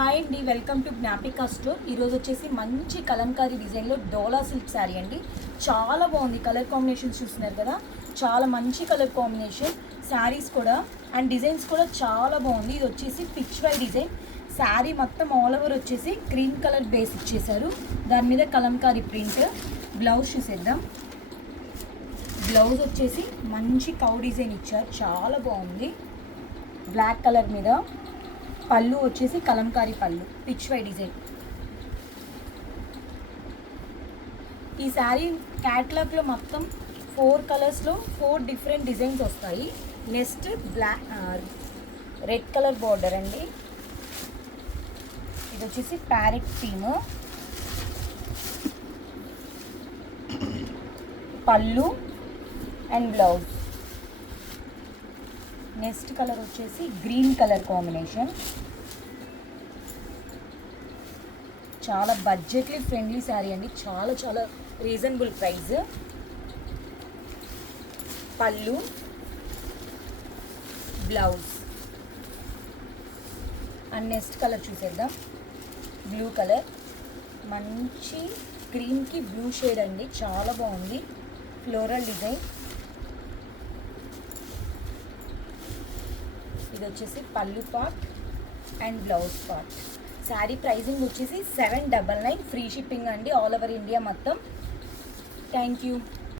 Hi అండి, welcome to జ్ఞాపికా store. ఈరోజు వచ్చేసి మంచి కలంకారీ డిజైన్లో డోలా సిల్క్ శారీ అండి. చాలా బాగుంది. కలర్ కాంబినేషన్స్ చూస్తున్నారు కదా, చాలా మంచి కలర్ కాంబినేషన్. శారీస్ కూడా అండ్ డిజైన్స్ కూడా చాలా బాగుంది. ఇది వచ్చేసి పిచ్ వై డిజైన్. శారీ మొత్తం ఆల్ ఓవర్ వచ్చేసి క్రీమ్ కలర్ బేస్ ఇచ్చేసారు. దాని మీద కలంకారీ ప్రింట్. బ్లౌజ్ చూసేద్దాం. బ్లౌజ్ వచ్చేసి మంచి కౌ డిజైన్ ఇచ్చారు, చాలా బాగుంది. బ్లాక్ కలర్ మీద పళ్ళు వచ్చేసి కలంకారీ పళ్ళు, పిచ్ వై డిజైన్. ఈ శారీ క్యాటలాగ్లో మొత్తం 4 కలర్స్లో 4 డిఫరెంట్ డిజైన్స్ వస్తాయి. Next black red colour border అండి. ఇది వచ్చేసి ప్యారెట్ థీమ్. పళ్ళు అండ్ బ్లౌజ్. నెక్స్ట్ కలర్ వచ్చేసి గ్రీన్ కలర్ కాంబినేషన్. చాలా బడ్జెట్లీ ఫ్రెండ్లీ శారీ అండి, చాలా చాలా రీజనబుల్ ప్రైస్. పళ్ళు, బ్లౌజ్ అండ్ నెక్స్ట్ కలర్ చూసేద్దాం. బ్లూ కలర్, మంచి గ్రీన్కి బ్లూ షేడ్ అండి, చాలా బాగుంది. Floral design. ఇది వచ్చేసి పళ్ళు part and blouse part. Sari pricing వచ్చేసి 799, ఫ్రీ షిప్పింగ్ అండి, ఆల్ ఓవర్ ఇండియా మొత్తం. Thank you.